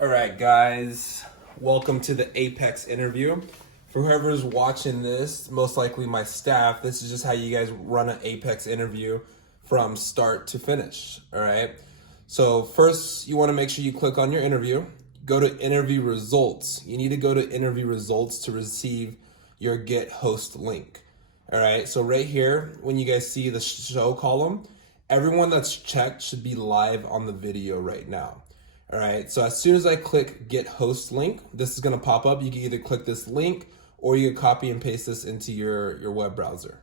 All right, guys, welcome to the Apex interview. For whoever's watching this, most likely my staff, this is just how you guys run an Apex interview from start to finish. All right. So, first, you want to make sure you click on your interview, go to interview results. You need to go to interview results to receive your get host link. All right. So, right here, when you guys see the show column, everyone that's checked should be live on the video right now. All right, so as soon as I click get host link, this is gonna pop up. You can either click this link or you can copy and paste this into your web browser.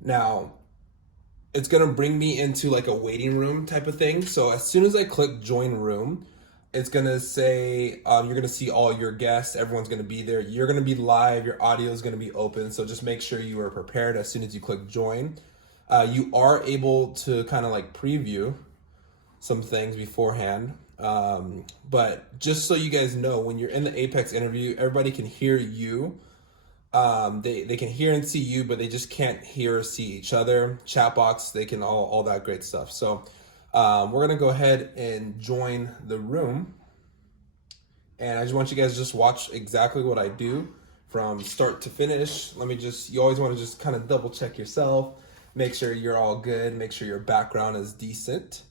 Now, it's gonna bring me into like a waiting room type of thing. So as soon as I click join room, it's gonna say you're gonna see all your guests, everyone's gonna be there. You're gonna be live, your audio is gonna be open. So just make sure you are prepared as soon as you click join. You are able to kind of like preview some things beforehand. But just so you guys know, when you're in the Apex interview, everybody can hear you. They can hear and see you, but they just can't hear or see each other. Chat box, they can all that great stuff. So we're gonna go ahead and join the room. And I just want you guys to just watch exactly what I do from start to finish. You always want to just kind of double check yourself, make sure you're all good, make sure your background is decent.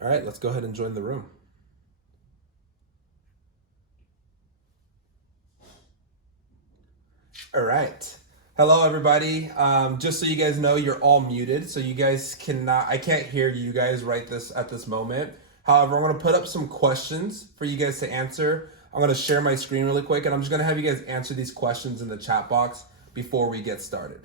All right, let's go ahead and join the room. All right. Hello, everybody. Just so you guys know, you're all muted, so you guys I can't hear you guys at this moment. However, I'm going to put up some questions for you guys to answer. I'm going to share my screen really quick, and I'm just going to have you guys answer these questions in the chat box before we get started.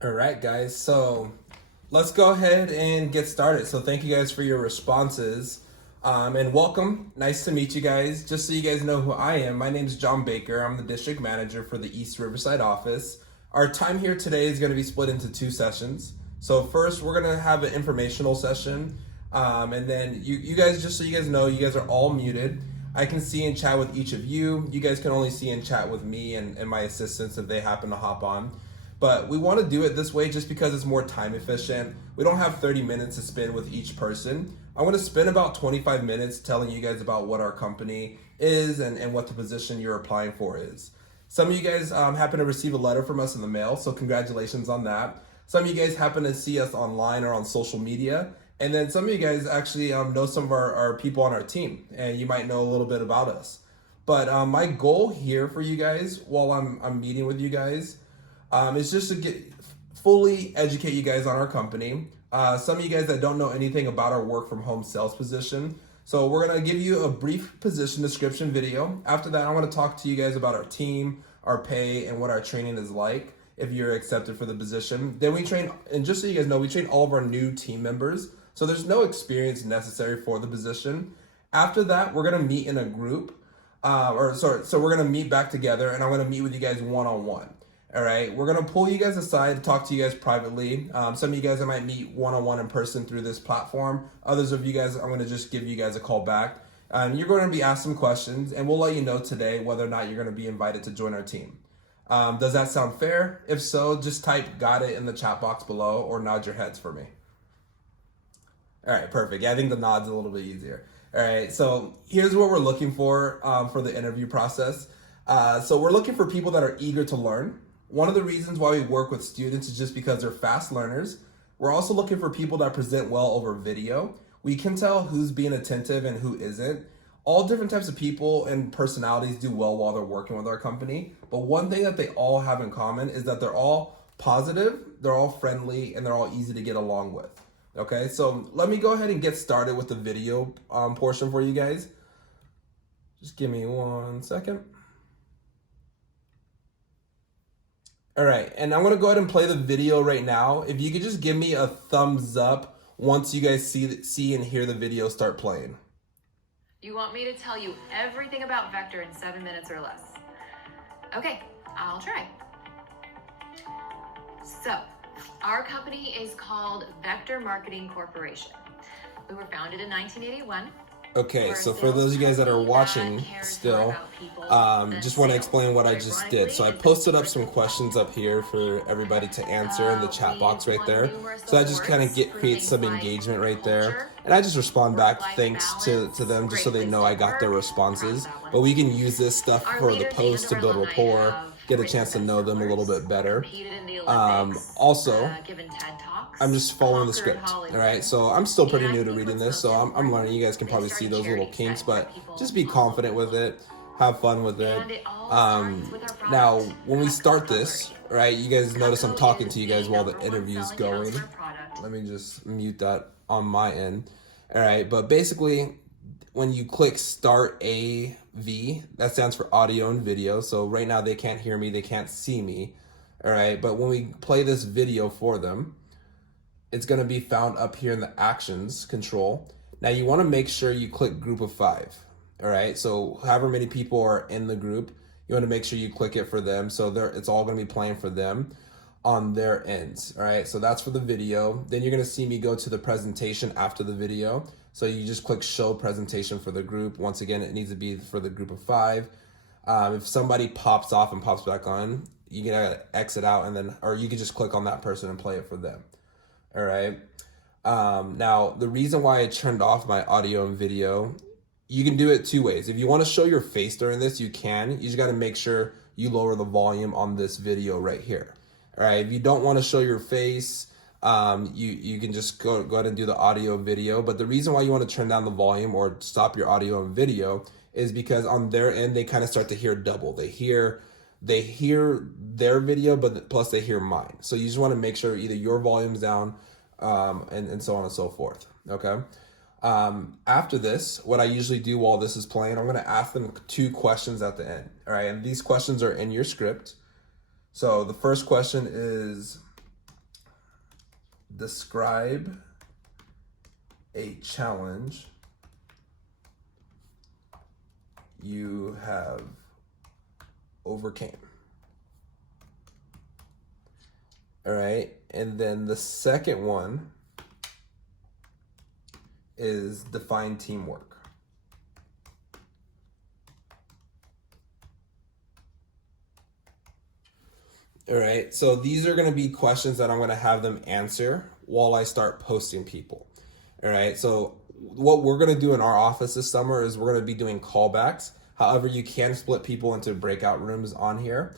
All right, guys. So let's go ahead and get started. So thank you guys for your responses. And welcome. Nice to meet you guys. Just so you guys know who I am, my name is John Baker. I'm the district manager for the East Riverside office. Our time here today is going to be split into two sessions. So first, we're going to have an informational session. And then you guys, just so you guys know, you guys are all muted. I can see and chat with each of you. You guys can only see and chat with me and my assistants if they happen to hop on. But we want to do it this way just because it's more time efficient. We don't have 30 minutes to spend with each person. I want to spend about 25 minutes telling you guys about what our company is and what the position you're applying for is. Some of you guys happen to receive a letter from us in the mail, so congratulations on that. Some of you guys happen to see us online or on social media. And then some of you guys actually know some of our people on our team, and you might know a little bit about us. But my goal here for you guys while I'm meeting with you guys is just to fully educate you guys on our company. Some of you guys that don't know anything about our work from home sales position. So we're going to give you a brief position description video. After that, I want to talk to you guys about our team, our pay, and what our training is like if you're accepted for the position. Then we train, and just so you guys know, we train all of our new team members. So there's no experience necessary for the position. After that, we're going to meet in a group. So we're going to meet back together, and I'm going to meet with you guys one-on-one. All right, we're gonna pull you guys aside to talk to you guys privately. Some of you guys I might meet one-on-one in person through this platform. Others of you guys, I'm gonna just give you guys a call back. You're going to be asked some questions, and we'll let you know today whether or not you're gonna be invited to join our team. Does that sound fair? If so, just type "got it" in the chat box below or nod your heads for me. All right, perfect. Yeah, I think the nod's a little bit easier. All right, so here's what we're looking for the interview process. So we're looking for people that are eager to learn. One of the reasons why we work with students is just because they're fast learners. We're also looking for people that present well over video. We can tell who's being attentive and who isn't. All different types of people and personalities do well while they're working with our company. But one thing that they all have in common is that they're all positive, they're all friendly, and they're all easy to get along with. Okay, so let me go ahead and get started with the video portion for you guys. Just give me 1 second. All right, and I'm gonna go ahead and play the video right now. If you could just give me a thumbs up once you guys see and hear the video start playing. You want me to tell you everything about Vector in 7 minutes or less? Okay, I'll try. So, our company is called Vector Marketing Corporation. We were founded in 1981. Okay, so for those of you guys that are watching still, just want to explain what I just did. So I posted up some questions up here for everybody to answer in the chat box right there. So I just kind of create some engagement right there. And I just respond back thanks to them just so they know I got their responses. But we can use this stuff for the post to build rapport, get a chance to know them a little bit better. Also, I'm just following the script, all right? So I'm still pretty new to reading this, so I'm learning. You guys can probably see those little kinks, but just be confident with it, have fun with it. Now, when we start this, right, you guys notice I'm talking to you guys while the interview's going. Let me just mute that on my end. All right, but basically, when you click Start AV, that stands for audio and video. So right now they can't hear me, they can't see me, all right? But when we play this video for them, it's gonna be found up here in the actions control. Now you wanna make sure you click group of 5, all right? So however many people are in the group, you wanna make sure you click it for them. So it's all gonna be playing for them on their ends, all right? So that's for the video. Then you're gonna see me go to the presentation after the video. So you just click show presentation for the group. Once again, it needs to be for the group of 5. If somebody pops off and pops back on, you can exit out or you can just click on that person and play it for them. All right. Now, the reason why I turned off my audio and video, you can do it 2 ways. If you want to show your face during this, you can. You just got to make sure you lower the volume on this video right here. All right. If you don't want to show your face, you can just go ahead and do the audio video. But the reason why you want to turn down the volume or stop your audio and video is because on their end, they kind of start to hear double. They hear their video, but plus they hear mine. So you just want to make sure either your volume's down and so on and so forth. Okay. After this, what I usually do while this is playing, I'm going to ask them 2 questions at the end. All right. And these questions are in your script. So the first question is, describe a challenge you have overcame. All right, and then the second one is define teamwork. All right, so these are going to be questions that I'm going to have them answer while I start posting people. All right, so what we're going to do in our office this summer is we're going to be doing callbacks. However, you can split people into breakout rooms on here.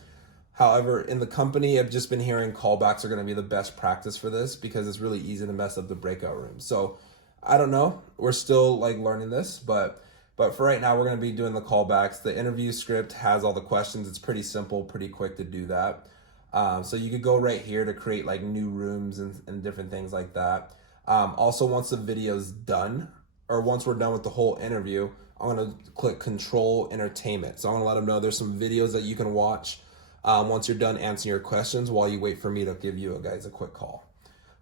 However, in the company, I've just been hearing callbacks are going to be the best practice for this because it's really easy to mess up the breakout rooms. So I don't know. We're still like learning this, but for right now, we're going to be doing the callbacks. The interview script has all the questions. It's pretty simple, pretty quick to do that. So you could go right here to create like new rooms and different things like that. Also, once the video's done, or once we're done with the whole interview, I'm going to click Control Entertainment. So I'm going to let them know there's some videos that you can watch once you're done answering your questions while you wait for me to give you guys a quick call.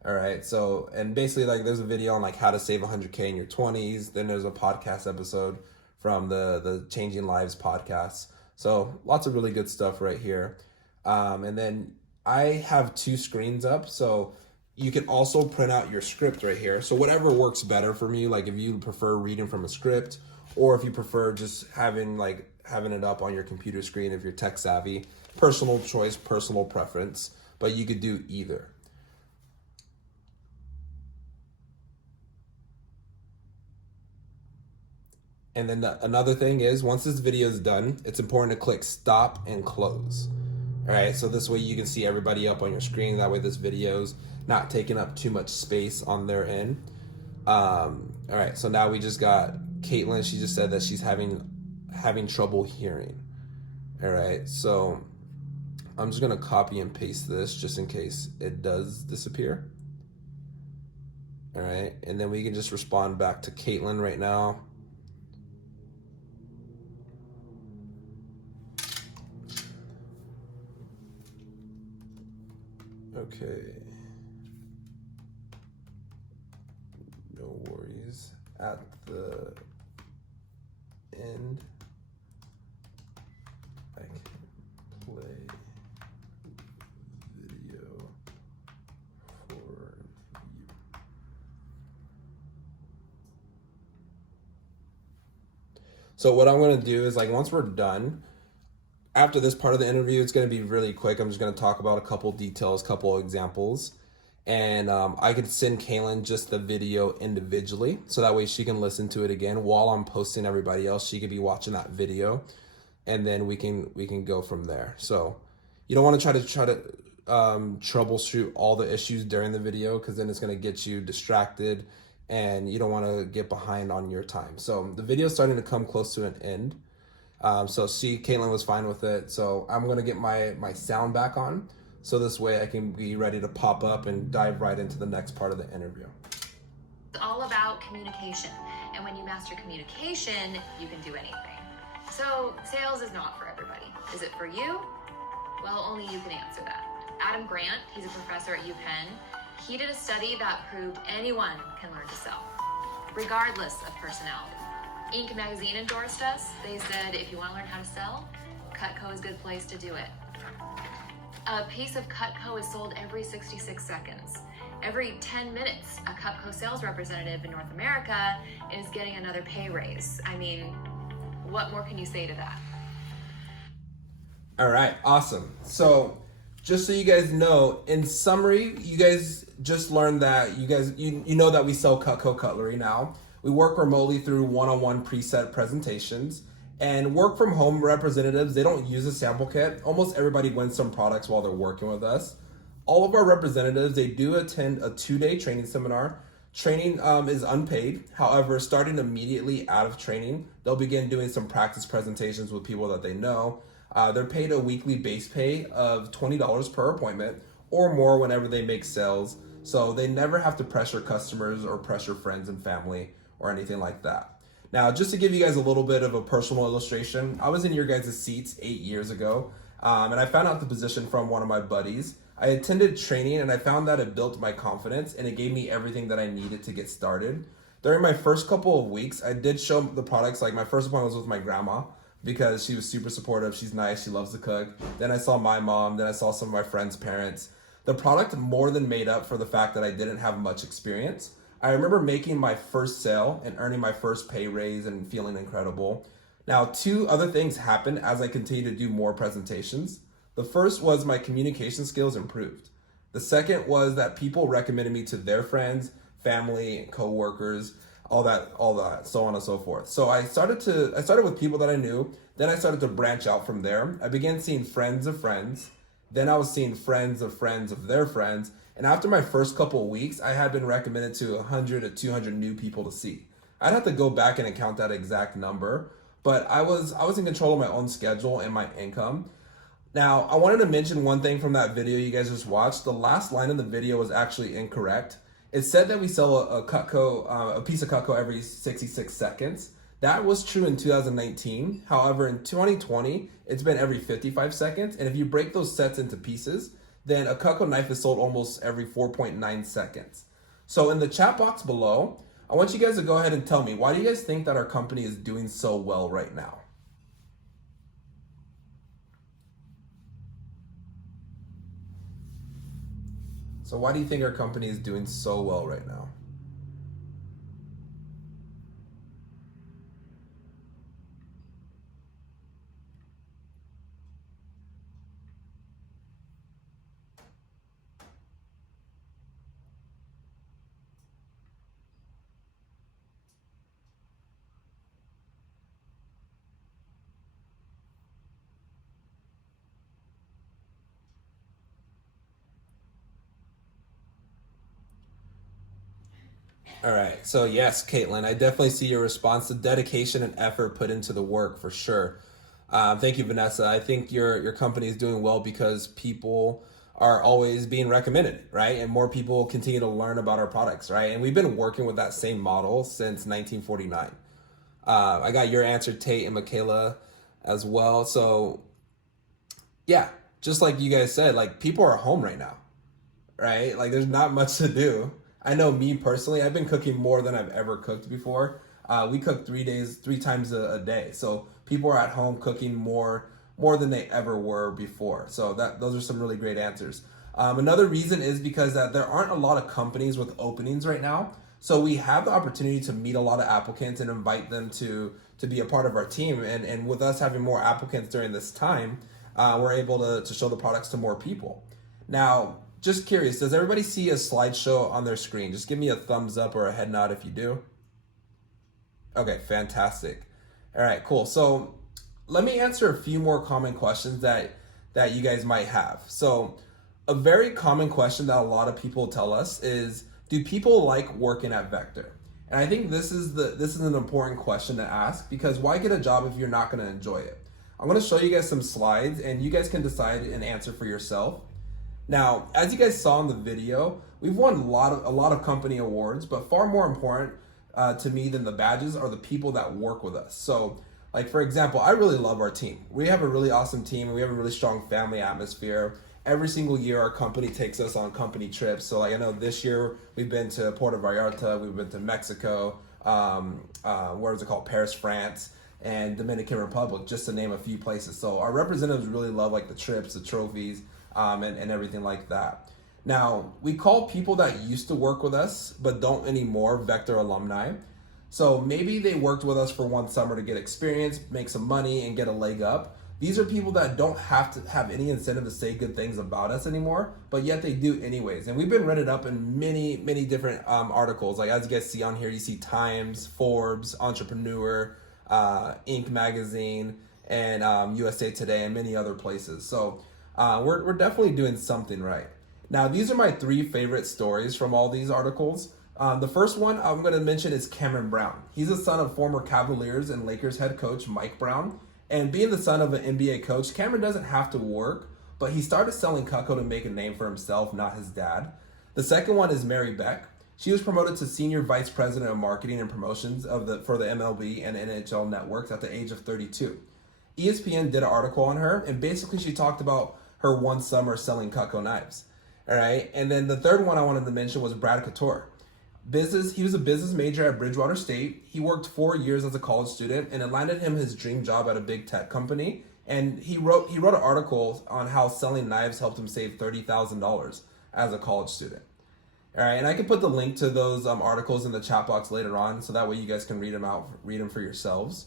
All right. So, and basically like there's a video on like how to save 100K in your 20s. Then there's a podcast episode from the Changing Lives podcast. So lots of really good stuff right here. And then I have 2 screens up, so you can also print out your script right here. So whatever works better for me, like if you prefer reading from a script, or if you prefer just having it up on your computer screen if you're tech savvy, personal choice, personal preference, but you could do either. And then another thing is once this video is done, it's important to click stop and close. All right, so this way you can see everybody up on your screen. That way this video's not taking up too much space on their end. All right, so now we just got Caitlin. She just said that she's having trouble hearing. All right, so I'm just gonna copy and paste this just in case it does disappear. All right, and then we can just respond back to Caitlin right now. Okay. No worries. At the end, I can play video for you. So what I'm going to do is like once we're done, after this part of the interview, it's going to be really quick. I'm just going to talk about a couple details, couple examples. And I could send Kaylin just the video individually. So that way she can listen to it again while I'm posting everybody else. She could be watching that video. And then we can go from there. So you don't want to try to troubleshoot all the issues during the video because then it's going to get you distracted and you don't want to get behind on your time. So the video is starting to come close to an end. So see, Caitlin was fine with it. So I'm going to get my sound back on. So this way I can be ready to pop up and dive right into the next part of the interview. It's all about communication. And when you master communication, you can do anything. So sales is not for everybody. Is it for you? Well, only you can answer that. Adam Grant, he's a professor at UPenn. He did a study that proved anyone can learn to sell, regardless of personality. Inc. magazine endorsed us. They said, if you want to learn how to sell, Cutco is a good place to do it. A piece of Cutco is sold every 66 seconds. Every 10 minutes, a Cutco sales representative in North America is getting another pay raise. I mean, what more can you say to that? All right, awesome. So just so you guys know, in summary, you guys just learned that you know that we sell Cutco cutlery now. We work remotely through one-on-one preset presentations, and work from home representatives, they don't use a sample kit. Almost everybody wins some products while they're working with us. All of our representatives, they do attend a 2-day training seminar. Training is unpaid. However, starting immediately out of training, they'll begin doing some practice presentations with people that they know. They're paid a weekly base pay of $20 per appointment or more whenever they make sales. So they never have to pressure customers or pressure friends and family or anything like that. Now, just to give you guys a little bit of a personal illustration, I was in your guys' seats 8 years ago, and I found out the position from one of my buddies. I attended training and I found that it built my confidence and it gave me everything that I needed to get started. During my first couple of weeks, I did show the products. Like my first appointment was with my grandma because she was super supportive. She's nice. She loves to cook. Then I saw my mom. Then I saw some of my friends' parents. The product more than made up for the fact that I didn't have much experience. I remember making my first sale and earning my first pay raise and feeling incredible. Now, two other things happened as I continued to do more presentations. The first was my communication skills improved. The second was that people recommended me to their friends, family, coworkers, all that, so on and so forth. So I started with people that I knew. Then I started to branch out from there. I began seeing friends of friends. Then I was seeing friends of their friends. And after my first couple of weeks, I had been recommended to 100 to 200 new people to see. I'd have to go back and count that exact number, but I was in control of my own schedule and my income. Now, I wanted to mention one thing from that video you guys just watched. The last line of the video was actually incorrect. It said that we sell a piece of Cutco every 66 seconds. That was true in 2019. However, in 2020, it's been every 55 seconds. And if you break those sets into pieces, then a Cutco knife is sold almost every 4.9 seconds. So in the chat box below, I want you guys to go ahead and tell me, why do you guys think that our company is doing so well right now? So why do you think our company is doing so well right now? All right. So yes, Caitlin, I definitely see your response. The dedication and effort put into the work for sure. Thank you, Vanessa. I think your company is doing well because people are always being recommended, right? And more people continue to learn about our products, right? And we've been working with that same model since 1949. I got your answer, Tate and Michaela, as well. So yeah, just like you guys said, like people are home right now, right? Like there's not much to do. I know me personally, I've been cooking more than I've ever cooked before. We cook 3 times a day. So people are at home cooking more than they ever were before. So those are some really great answers. Another reason is because that there aren't a lot of companies with openings right now. So we have the opportunity to meet a lot of applicants and invite them to be a part of our team. And with us having more applicants during this time, we're able to show the products to more people. Now, just curious, does everybody see a slideshow on their screen? Just give me a thumbs up or a head nod if you do. Okay, fantastic. All right, cool. So let me answer a few more common questions that you guys might have. So a very common question that a lot of people tell us is, do people like working at Vector? And I think this is an important question to ask, because why get a job if you're not going to enjoy it? I'm going to show you guys some slides and you guys can decide and answer for yourself. Now, as you guys saw in the video, we've won a lot of company awards, but far more important to me than the badges are the people that work with us. So, like for example, I really love our team. We have a really awesome team and we have a really strong family atmosphere. Every single year, our company takes us on company trips. So like I know this year we've been to Puerto Vallarta, we've been to Mexico, what is it called, Paris, France, and Dominican Republic, just to name a few places. So our representatives really love like the trips, the trophies, and everything like that. Now, we call people that used to work with us but don't anymore Vector alumni. So maybe they worked with us for one summer to get experience, make some money, and get a leg up. These are people that don't have to have any incentive to say good things about us anymore, but yet they do anyways. And we've been rented up in many different articles. Like as you guys see on here, you see Times, Forbes, Entrepreneur, Inc. magazine, and USA Today, and many other places. So we're definitely doing something right. Now, these are my 3 favorite stories from all these articles. The first one I'm going to mention is Cameron Brown. He's the son of former Cavaliers and Lakers head coach Mike Brown. And being the son of an NBA coach, Cameron doesn't have to work, but he started selling Cutco to make a name for himself, not his dad. The second one is Mary Beck. She was promoted to Senior Vice President of Marketing and Promotions for the MLB and NHL networks at the age of 32. ESPN did an article on her, and basically she talked about her one summer selling Cutco knives. All right. And then the third one I wanted to mention was Brad Couture. He was a business major at Bridgewater State. He worked 4 years as a college student, and it landed him his dream job at a big tech company. And he wrote an article on how selling knives helped him save $30,000 as a college student. All right, and I can put the link to those articles in the chat box later on, so that way you guys can read them for yourselves.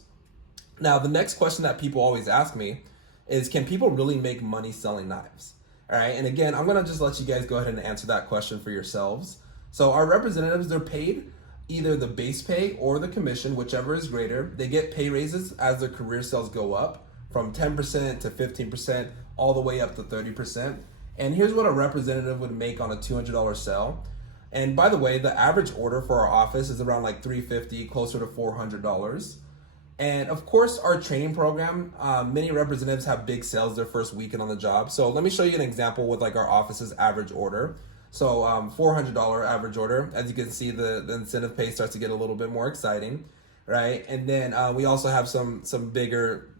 Now, the next question that people always ask me is, can people really make money selling knives? All right, and again, I'm gonna just let you guys go ahead and answer that question for yourselves. So our representatives, they're paid either the base pay or the commission, whichever is greater. They get pay raises as their career sales go up from 10% to 15%, all the way up to 30%. And here's what a representative would make on a $200 sale. And by the way, the average order for our office is around like $350, closer to $400. And of course, our training program, many representatives have big sales their first weekend on the job. So let me show you an example with like our office's average order. So $400 average order. As you can see, the incentive pay starts to get a little bit more exciting, right? And then we also have some bigger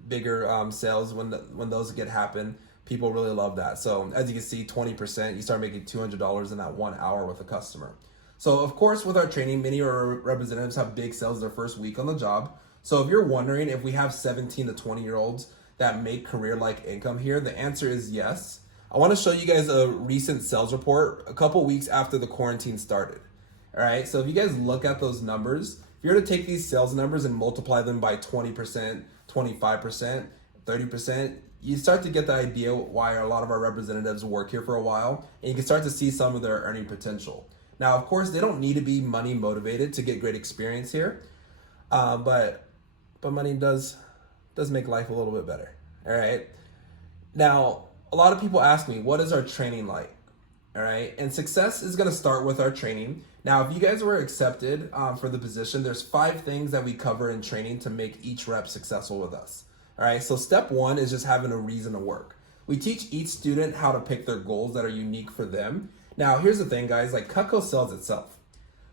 sales when those happen. People really love that. So as you can see, 20%, you start making $200 in that 1 hour with a customer. So of course, with our training, many of our representatives have big sales their first week on the job. So if you're wondering if we have 17 to 20-year-olds that make career-like income here, the answer is yes. I want to show you guys a recent sales report a couple weeks after the quarantine started. All right, so if you guys look at those numbers, if you were to take these sales numbers and multiply them by 20%, 25%, 30%, you start to get the idea why a lot of our representatives work here for a while, and you can start to see some of their earning potential. Now, of course, they don't need to be money motivated to get great experience here, but money does make life a little bit better. All right. Now, a lot of people ask me, what is our training like? All right. And success is going to start with our training. Now, if you guys were accepted for the position, there's 5 things that we cover in training to make each rep successful with us. All right. So step 1 is just having a reason to work. We teach each student how to pick their goals that are unique for them. Now, here's the thing, guys, like Cutco sells itself.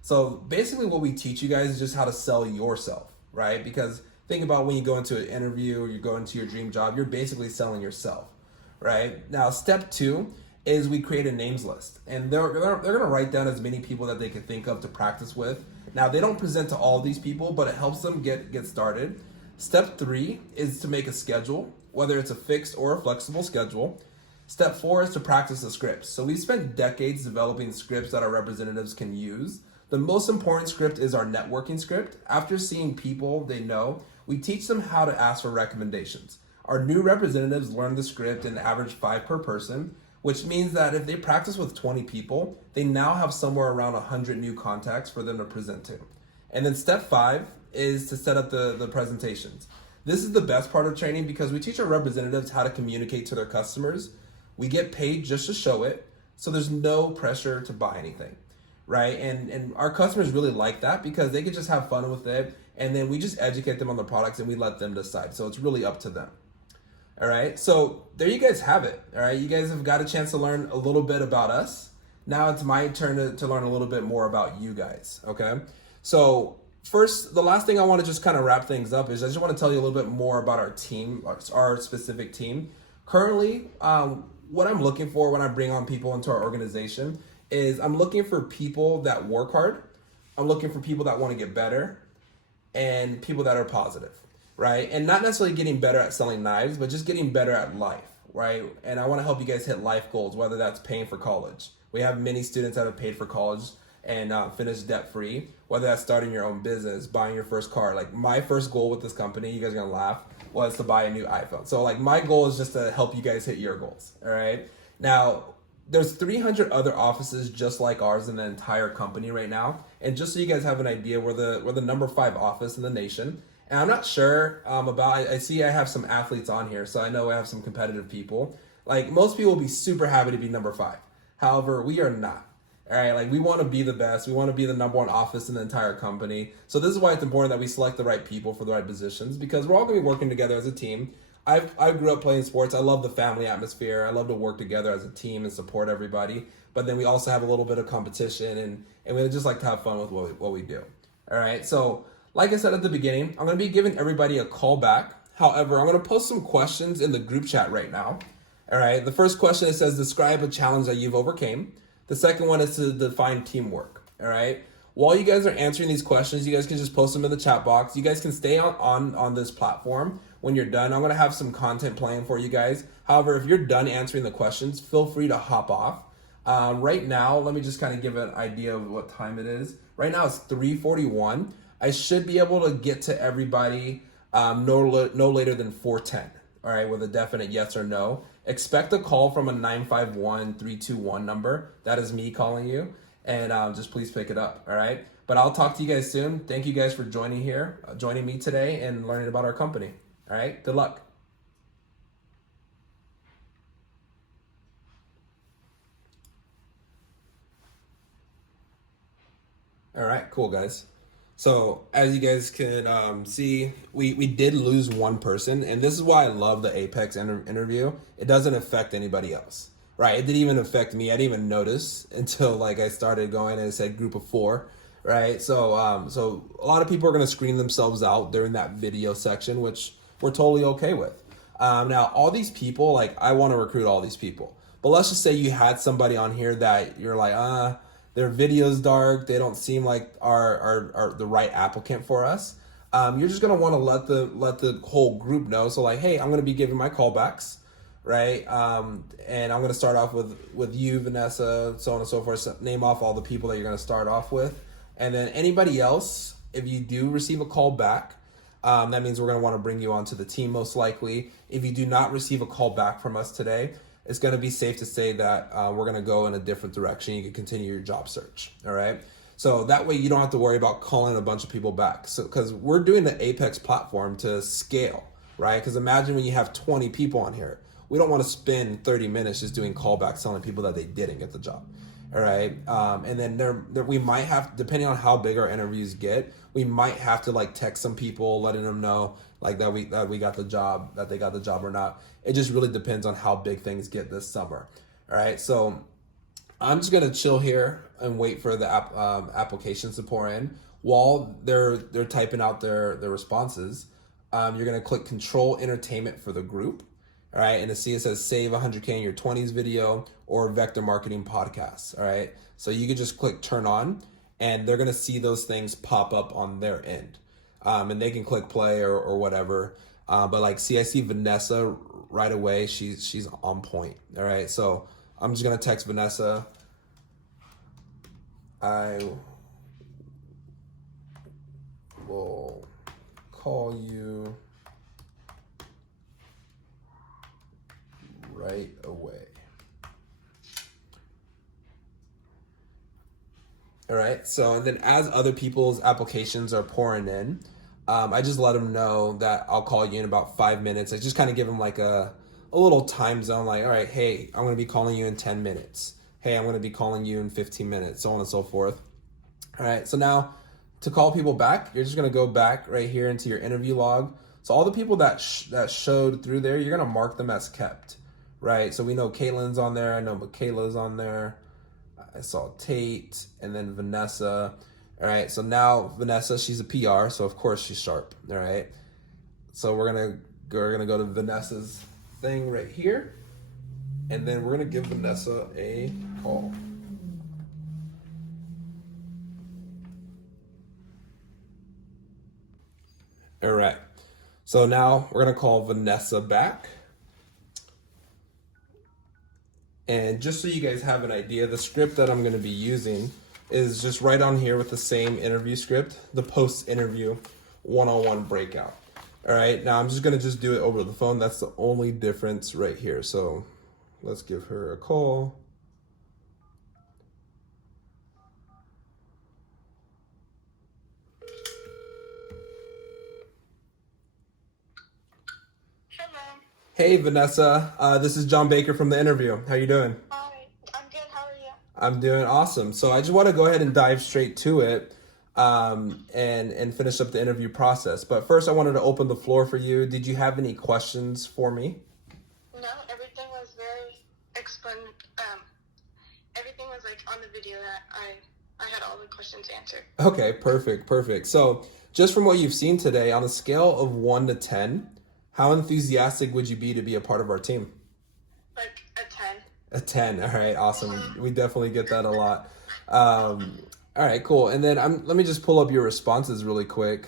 So basically what we teach you guys is just how to sell yourself, right? Because think about when you go into an interview or you go into your dream job, you're basically selling yourself. Right? Now, step 2 is we create a names list, and they're going to write down as many people that they can think of to practice with. Now, they don't present to all these people, but it helps them get started. Step 3 is to make a schedule, whether it's a fixed or a flexible schedule. Step 4 is to practice the scripts. So we've spent decades developing scripts that our representatives can use. The most important script is our networking script. After seeing people they know, we teach them how to ask for recommendations. Our new representatives learn the script in average 5 per person, which means that if they practice with 20 people, they now have somewhere around 100 new contacts for them to present to. And then step 5 is to set up the presentations. This is the best part of training because we teach our representatives how to communicate to their customers. We get paid just to show it, so there's no pressure to buy anything, right? And our customers really like that because they can just have fun with it, and then we just educate them on the products and we let them decide. So it's really up to them. All right, so there you guys have it. All right, you guys have got a chance to learn a little bit about us. Now it's my turn to learn a little bit more about you guys, okay? So first, the last thing I want to just kind of wrap things up is I just want to tell you a little bit more about our team, our specific team. Currently, what I'm looking for when I bring on people into our organization is I'm looking for people that work hard. I'm looking for people that want to get better and people that are positive. Right? And not necessarily getting better at selling knives, but just getting better at life, right? And I want to help you guys hit life goals, whether that's paying for college. We have many students that have paid for college and finished debt-free, whether that's starting your own business, buying your first car. Like my first goal with this company, you guys are going to laugh, was to buy a new iPhone. So like my goal is just to help you guys hit your goals, all right? Now, there's 300 other offices just like ours in the entire company right now. And just so you guys have an idea, we're the number 5 office in the nation. And I'm not sure I see I have some athletes on here, so I know I have some competitive people. Like most people will be super happy to be number 5. However, we are not. All right, like we want to be the best. We want to be the number 1 office in the entire company. So this is why it's important that we select the right people for the right positions because we're all going to be working together as a team. I grew up playing sports. I love the family atmosphere. I love to work together as a team and support everybody. But then we also have a little bit of competition and we just like to have fun with what we do. All right, so like I said at the beginning, I'm going to be giving everybody a call back. However, I'm going to post some questions in the group chat right now. All right. The first question, it says, describe a challenge that you've overcame. The second one is to define teamwork. All right. While you guys are answering these questions, you guys can just post them in the chat box. You guys can stay on this platform. When you're done, I'm going to have some content playing for you guys. However, if you're done answering the questions, feel free to hop off. Right now, let me just kind of give an idea of what time it is. Right now, it's 3:41. I should be able to get to everybody no later than 4:10. All right, with a definite yes or no. Expect a call from a 951-321 number. That is me calling you. And just please pick it up, all right? But I'll talk to you guys soon. Thank you guys for joining me today and learning about our company, all right? Good luck. All right, cool, guys. So as you guys can see, we did lose one person, and this is why I love the Apex interview. It doesn't affect anybody else, right? It didn't even affect me. I didn't even notice until like I started going and it said group of 4, right? So so a lot of people are gonna screen themselves out during that video section, which we're totally okay with. Now all these people, like I want to recruit all these people, but let's just say you had somebody on here that you're like, their video's dark, they don't seem like are the right applicant for us. You're just gonna want to let the whole group know. So like, hey, I'm gonna be giving my callbacks, right? And I'm gonna start off with you, Vanessa, so on and so forth. So name off all the people that you're gonna start off with, and then anybody else. If you do receive a call back, that means we're gonna want to bring you onto the team most likely. If you do not receive a call back from us today, it's going to be safe to say that we're going to go in a different direction. You can continue your job search. All right. So that way you don't have to worry about calling a bunch of people back. So because we're doing the Apex platform to scale, right? Because imagine when you have 20 people on here. We don't want to spend 30 minutes just doing callbacks telling people that they didn't get the job. All right. And then we might have, depending on how big our interviews get, we might have to like text some people, letting them know like that we got the job, that they got the job or not. It just really depends on how big things get this summer. All right. So I'm just gonna chill here and wait for the applications to pour in. While they're typing out their responses, you're gonna click Control Entertainment for the group. All right, and to see it says save 100K in your 20s video or vector marketing podcasts. All right, so you can just click turn on, and they're gonna see those things pop up on their end, and they can click play or whatever. But like, see, I see Vanessa right away. She's on point. All right, so I'm just gonna text Vanessa. I will call you right away. All right, so and then as other people's applications are pouring in, I just let them know that I'll call you in about 5 minutes. I just kind of give them like a little time zone, like, all right, hey, I'm gonna be calling you in 10 minutes. Hey, I'm gonna be calling you in 15 minutes, so on and so forth. All right, so now to call people back, you're just gonna go back right here into your interview log. So all the people that showed through there, you're gonna mark them as kept. Right, so we know Caitlin's on there. I know Michaela's on there. I saw Tate and then Vanessa. All right, so now Vanessa, she's a PR, so of course she's sharp. All right, so we're gonna go to Vanessa's thing right here, and then we're gonna give Vanessa a call. All right, so now we're gonna call Vanessa back. And just so you guys have an idea, the script that I'm going to be using is just right on here with the same interview script, the post-interview one-on-one breakout. All right, now I'm just going to do it over the phone. That's the only difference right here. So let's give her a call. Hey, Vanessa. This is John Baker from the interview. How you doing? Hi, I'm good. How are you? I'm doing awesome. So I just want to go ahead and dive straight to it and finish up the interview process. But first, I wanted to open the floor for you. Did you have any questions for me? No, everything was very everything was like on the video that I had all the questions answered. Okay, perfect. So just from what you've seen today, on a scale of 1 to 10, how enthusiastic would you be to be a part of our team? like a 10. A 10. All right, awesome. We definitely get that a lot. All right, cool. And then let me just pull up your responses really quick.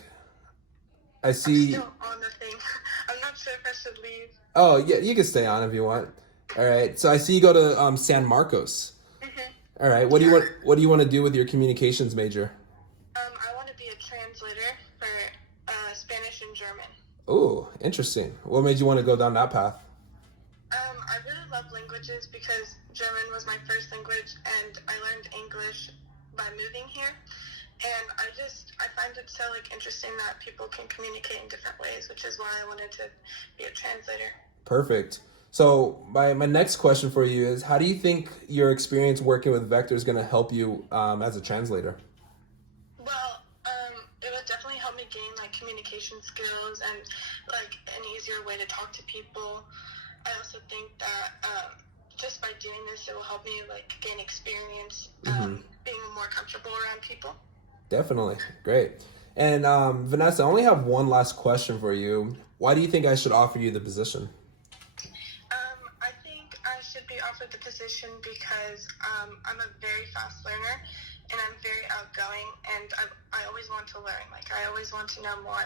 I see. I'm still on the thing. I'm not sure if I should leave. Oh, yeah, you can stay on if you want. All right. So I see you go to San Marcos. All right. What do you want to do with your communications major? I want to be a translator for Spanish and German. Oh, interesting. What made you want to go down that path? I really love languages because German was my first language, and I learned English by moving here. And I find it so interesting that people can communicate in different ways, which is why I wanted to be a translator. Perfect. So my next question for you is, how do you think your experience working with Vector is going to help you as a translator? Well, it would definitely help me gain communication skills and an easier way to talk to people. I also think that just by doing this, it will help me gain experience, being more comfortable around people. Definitely. Great. And Vanessa, I only have one last question for you. Why do you think I should offer you the position? I think I should be offered the position because I'm a very fast learner and I'm very outgoing, and I always want to learn. I always want to know more.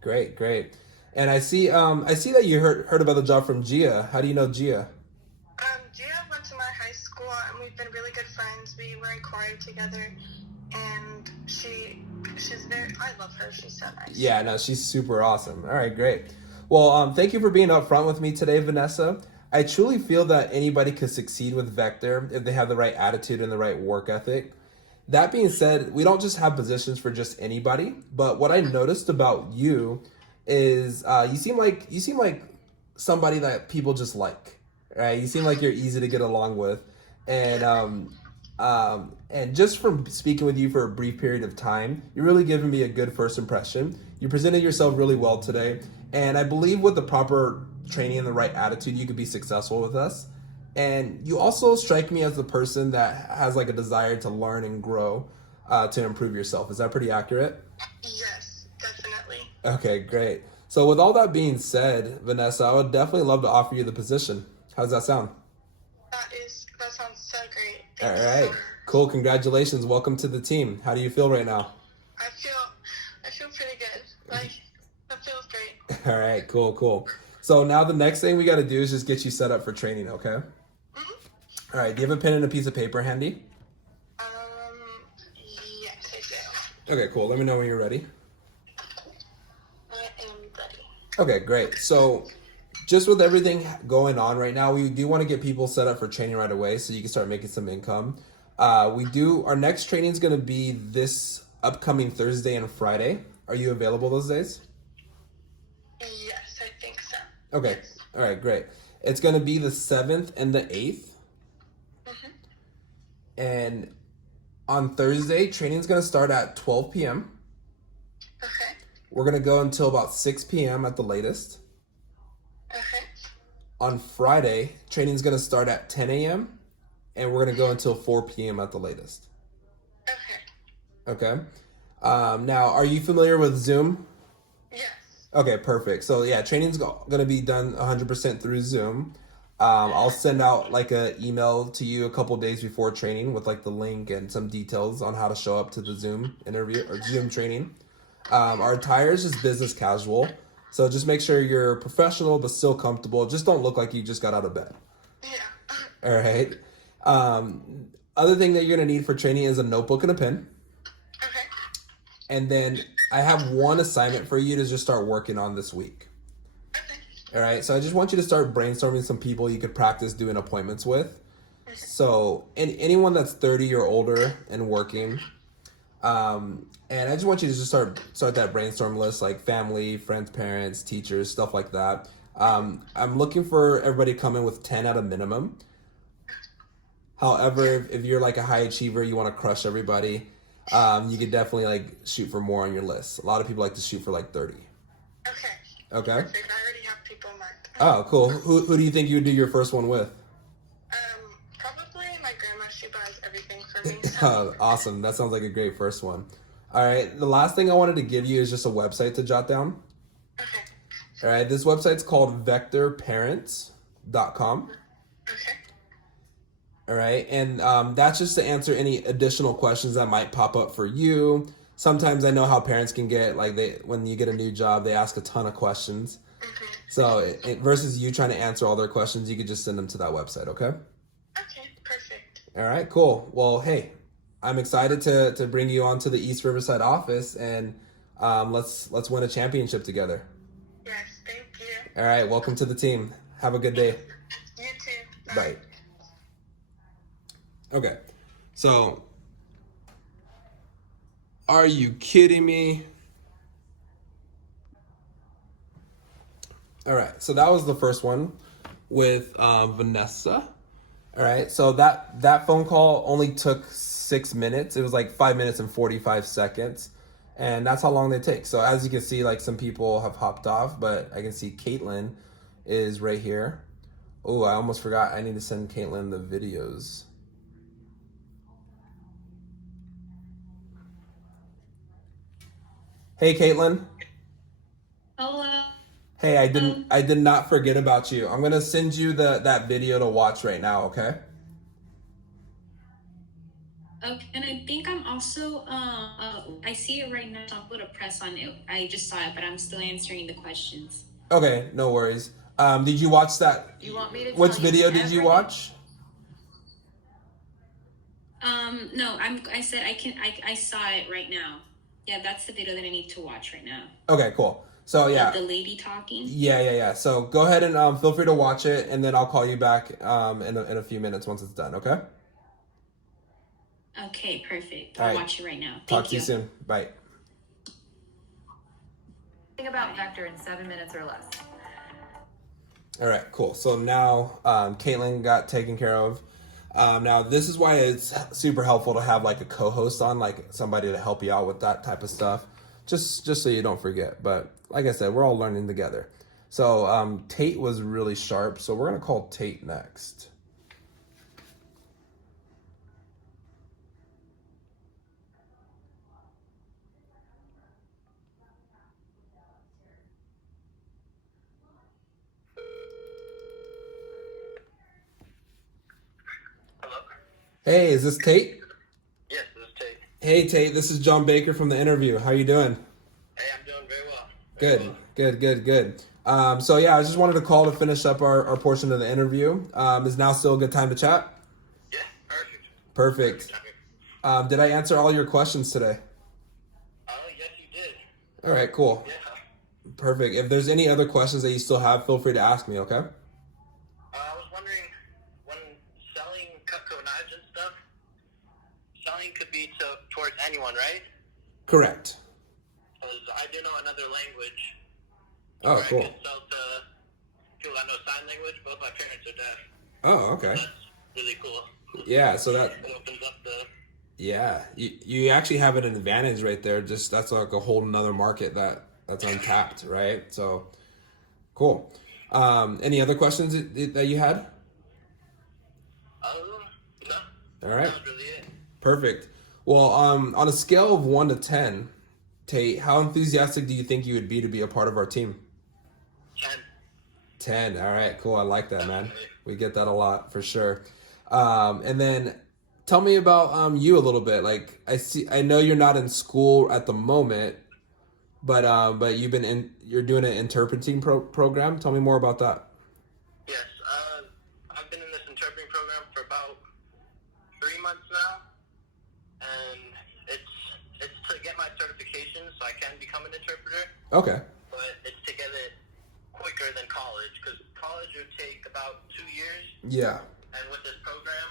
Great, great. And I see that you heard about the job from Gia. How do you know Gia? Gia went to my high school, and we've been really good friends. We were in choir together, and I love her. She's so nice. Yeah, no, she's super awesome. All right, great. Well, thank you for being upfront with me today, Vanessa. I truly feel that anybody could succeed with Vector if they have the right attitude and the right work ethic. That being said, we don't just have positions for just anybody, but what I noticed about you is you seem like somebody that people just like, right? You seem like you're easy to get along with, and just from speaking with you for a brief period of time, you're really giving me a good first impression. You presented yourself really well today, and I believe with the proper training and the right attitude, you could be successful with us. And you also strike me as the person that has a desire to learn and grow to improve yourself. Is that pretty accurate? Yes, definitely. Okay, great. So with all that being said, Vanessa, I would definitely love to offer you the position. How does that sound? That sounds so great. All Thank you right, so much. cool. Congratulations. Welcome to the team. How do you feel right now? I feel pretty good. That feels great. All right, cool. So now the next thing we got to do is just get you set up for training, okay? All right, do you have a pen and a piece of paper handy? Yes, I do. Okay, cool. Let me know when you're ready. I am ready. Okay, great. So just with everything going on right now, we do want to get people set up for training right away so you can start making some income. Our next training is going to be this upcoming Thursday and Friday. Are you available those days? Yes, I think so. Okay. Yes. All right, great. It's going to be the 7th and the 8th. And on Thursday, training is going to start at 12 p.m. Okay. We're going to go until about 6 p.m. at the latest. Okay. On Friday, training is going to start at 10 a.m. and we're going to go until 4 p.m. at the latest. Okay. Okay. Now, are you familiar with Zoom? Yes. Okay, perfect. So yeah, training's going to be done 100% through Zoom. I'll send out a email to you a couple days before training with the link and some details on how to show up to the Zoom interview or Zoom training. Our attire is just business casual. So just make sure you're professional but still comfortable. Just don't look like you just got out of bed. Yeah. All right. Other thing that you're going to need for training is a notebook and a pen. Okay. And then I have one assignment for you to just start working on this week. Okay. All right. So I just want you to start brainstorming some people you could practice doing appointments with. So anyone that's 30 or older and working. And I just want you to just start that brainstorm list, like family, friends, parents, teachers, stuff like that. I'm looking for everybody to come in with 10 at a minimum. However, if you're a high achiever, you want to crush everybody, you could definitely shoot for more on your list. A lot of people like to shoot for 30. Okay. Okay. Perfect. I already have people marked. Oh, cool. Who do you think you would do your first one with? Probably my grandma. She buys everything for me. So. Oh, awesome. That sounds like a great first one. All right. The last thing I wanted to give you is just a website to jot down. Okay. All right. This website's called vectorparents.com. Okay. All right, and that's just to answer any additional questions that might pop up for you. Sometimes I know how parents can get, like, when you get a new job, they ask a ton of questions. So versus you trying to answer all their questions, you could just send them to that website, okay? Okay, perfect. All right, cool. Well, hey, I'm excited to bring you onto the East Riverside office, and let's win a championship together. Yes, thank you. All right, welcome to the team. Have a good day. You too. Bye. Okay, so are you kidding me? All right, so that was the first one with Vanessa. All right, so that phone call only took 6 minutes. It was like 5 minutes and 45 seconds, and that's how long they take. So as you can see, like, some people have hopped off, but I can see Caitlin is right here. Oh, I almost forgot. I need to send Caitlin the videos. Hey, Caitlin. Hello. Hey, I did not forget about you. I'm gonna send you that video to watch right now, okay? Okay, and I think I'm also I see it right now, so I'm going to press on it. I just saw it, but I'm still answering the questions. Okay, no worries. Did you watch that? You want me to Which tell you video did you everything? watch? No, I said I saw it right now. Yeah, that's the video that I need to watch right now. Okay, cool. So yeah. The lady talking. Yeah. So go ahead and feel free to watch it, and then I'll call you back in a few minutes once it's done, okay? Okay, perfect. All I'll right. watch it right now. Talk to you soon. Bye. Think about vector in 7 minutes or less. All right, cool. So now Caitlin got taken care of. Now this is why it's super helpful to have like a co-host on, like somebody to help you out with that type of stuff, just so you don't forget. But like I said, we're all learning together. So Tate was really sharp, so we're gonna call Tate next. Hello? Hey, is this Tate? Yes, this is Tate. Hey Tate, this is John Baker from the interview. How you doing? Hey, I'm doing very well. Good. So yeah, I just wanted to call to finish up our portion of the interview. Is now still a good time to chat? Yeah, perfect. Perfect. Did I answer all your questions today? Oh, yes, you did. All right, cool. Yeah. Perfect. If there's any other questions that you still have, feel free to ask me, okay? I was wondering, when selling Cutco knives and stuff, selling could be towards anyone, right? Correct. Because I do know another language. Oh, where cool. I can sell to people that know sign language. Both my parents are deaf. Oh, okay. That's really cool. Yeah, so that, It opens up the... yeah, you actually have an advantage right there. Just that's like a whole nother market that's untapped, right? So, cool. Any other questions that you had? No. All right. That was really it. Perfect. Well, on a scale of 1 to 10, Tate, how enthusiastic do you think you would be to be a part of our team? 10. 10. All right, cool. I like that, man. We get that a lot for sure. And then tell me about you a little bit. Like I know you're not in school at the moment, but you're doing an interpreting program. Tell me more about that. Yes, I've been in this interpreting program for about 3 months now, and it's to get my certification so I can become an interpreter, Okay. but it's to get it quicker than college, because college would take about 2 years, Yeah. and with this program,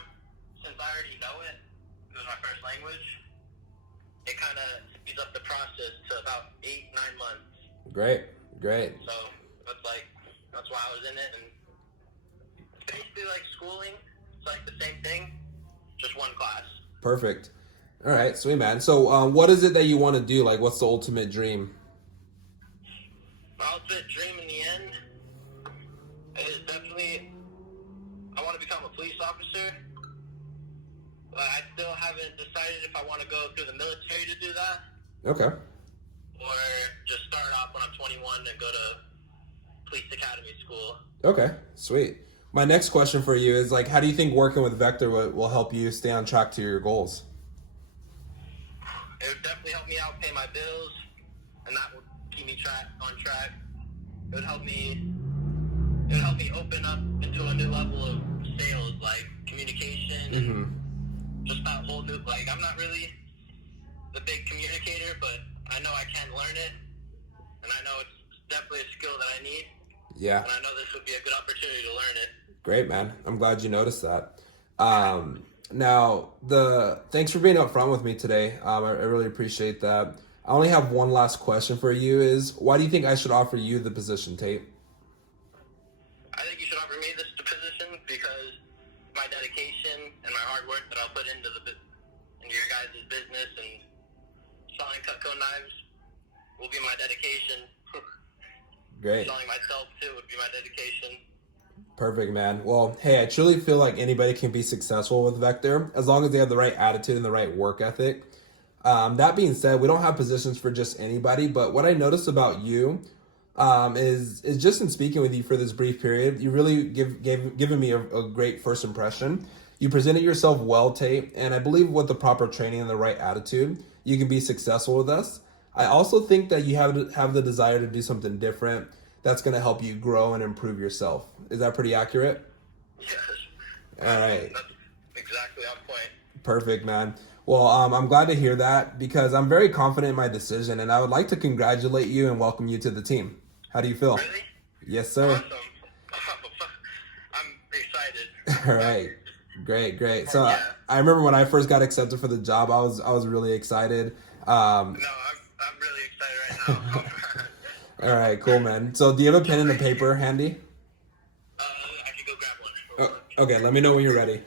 since I already know it, it was my first language, it kind of speeds up the process to about 8-9 months. Great. So that's why I was in it, and it's basically like schooling. It's like the same thing, just one class. Perfect. All right, sweet, man. So what is it that you want to do? Like, what's the ultimate dream? My ultimate dream in the end is definitely I want to become a police officer, but I still haven't decided if I want to go through the military to do that, Okay. or just start off when I'm 21 and go to police academy school. Okay, sweet. My next question for you is like, how do you think working with Vector will help you stay on track to your goals? It would definitely help me out pay my bills, and that would keep me on track. It would help me. It would help me open up into a new level of sales, like communication, and just that whole new. Like, I'm not really the big communicator, but I know I can learn it, and I know it's definitely a skill that I need. Yeah. And I know this would be a good opportunity to learn it. Great, man. I'm glad you noticed that. Now, thanks for being upfront with me today. I really appreciate that. I only have one last question for you is, why do you think I should offer you the position, Tate? I think you should offer me this position because my dedication and my hard work that I'll put into your guys' business and selling Cutco knives will be my dedication. Great. Selling myself, too, would be my dedication. Perfect, man. Well, hey, I truly feel like anybody can be successful with Vector as long as they have the right attitude and the right work ethic. That being said, we don't have positions for just anybody, but what I noticed about you is just in speaking with you for this brief period, you really given me a great first impression. You presented yourself well, Tate, and I believe with the proper training and the right attitude, you can be successful with us. I also think that you have the desire to do something different that's going to help you grow and improve yourself. Is that pretty accurate? Yes. All right. That's exactly on point. Perfect, man. Well, I'm glad to hear that because I'm very confident in my decision, and I would like to congratulate you and welcome you to the team. How do you feel? Really? Yes, sir. Awesome. I'm excited. All right. Great. So Yeah. I remember when I first got accepted for the job, I was really excited. No, I'm really excited right now. All right, cool, man. So do you have a pen and a paper handy? I can go grab one. Okay, let me know when you're ready.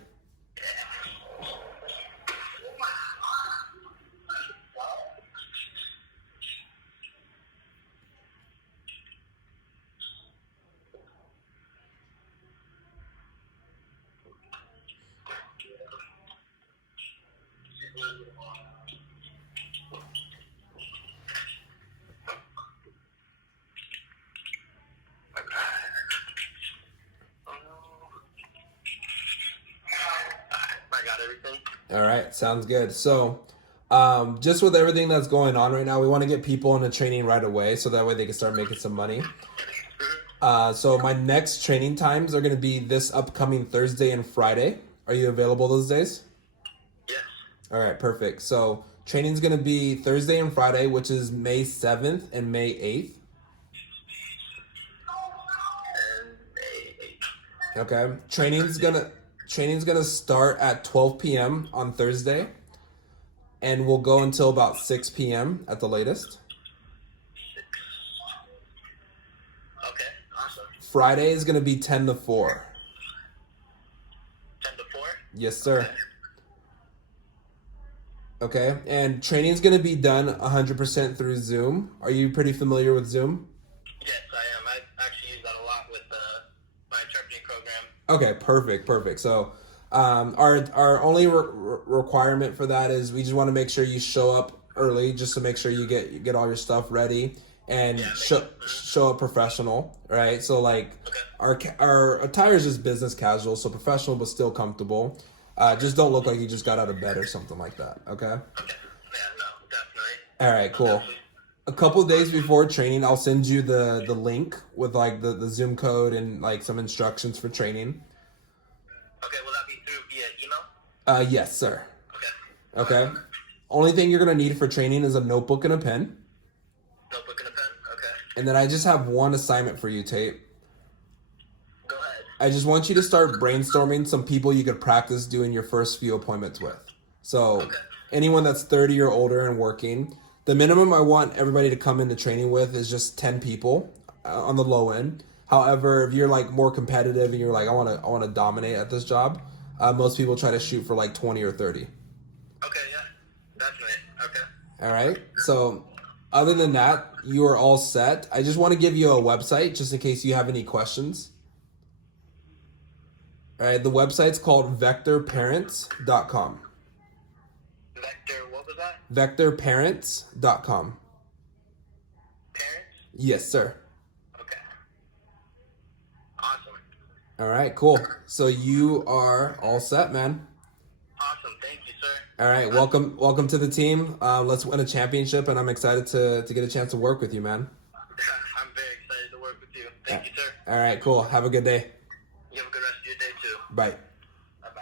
I got everything. All right, sounds good. So just with everything that's going on right now, we want to get people into training right away so that way they can start making some money. So my next training times are going to be this upcoming Thursday and Friday. Are you available those days? Yes. All right, perfect. So training's going to be Thursday and Friday, which is May 7th and May 8th. And May 8th. Okay. Training's gonna start at 12 p.m. on Thursday, and will go until about 6 p.m. at the latest. Okay, awesome. Friday is gonna be 10 to 4. 10 to 4? Yes, sir. Okay, and training's gonna be done 100% through Zoom. Are you pretty familiar with Zoom? Yes, I am. I actually use that a lot with my interpreting program. Okay, perfect. So, our only requirement for that is we just want to make sure you show up early, just to make sure you get all your stuff ready and show up professional, right? So like our attire is just business casual, so professional but still comfortable. Just don't look like you just got out of bed or something like that. Okay. Okay. Yeah, no, definitely. All right, cool. A couple of days before training, I'll send you the link with like the Zoom code and like some instructions for training. Okay, will that be through via email? Yes, sir. Okay. Okay. Only thing you're gonna need for training is a notebook and a pen. Notebook and a pen? Okay. And then I just have one assignment for you, Tate. Go ahead. I just want you to start brainstorming some people you could practice doing your first few appointments with. So anyone that's 30 or older and working. The minimum I want everybody to come into training with is just 10 people on the low end. However, if you're like more competitive and you're like, I want to dominate at this job, most people try to shoot for like 20 or 30. Okay, yeah, definitely. Okay. All right. So other than that, you are all set. I just want to give you a website just in case you have any questions. All right. The website's called vectorparents.com. Vector, what was that? Vectorparents.com. Parents? Yes, sir. Okay. Awesome. All right, cool. So you are all set, man. Awesome. Thank you, sir. All right, welcome to the team. Let's win a championship, and I'm excited to get a chance to work with you, man. I'm very excited to work with you. Thank you, sir. All right, cool. Have a good day. You have a good rest of your day, too. Bye. Bye-bye.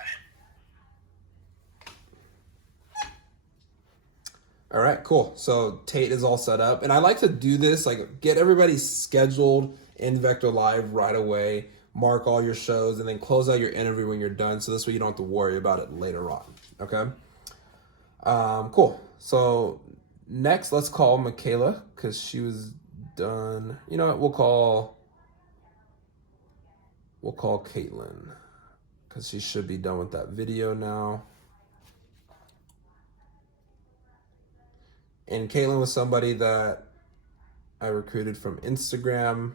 All right, cool. So Tate is all set up, and I like to do this, like get everybody scheduled in Vector Live right away, mark all your shows, and then close out your interview when you're done. So this way you don't have to worry about it later on. Okay. Cool. So next, let's call Michaela because she was done. You know what? We'll call Caitlin because she should be done with that video now. And Caitlin was somebody that I recruited from Instagram.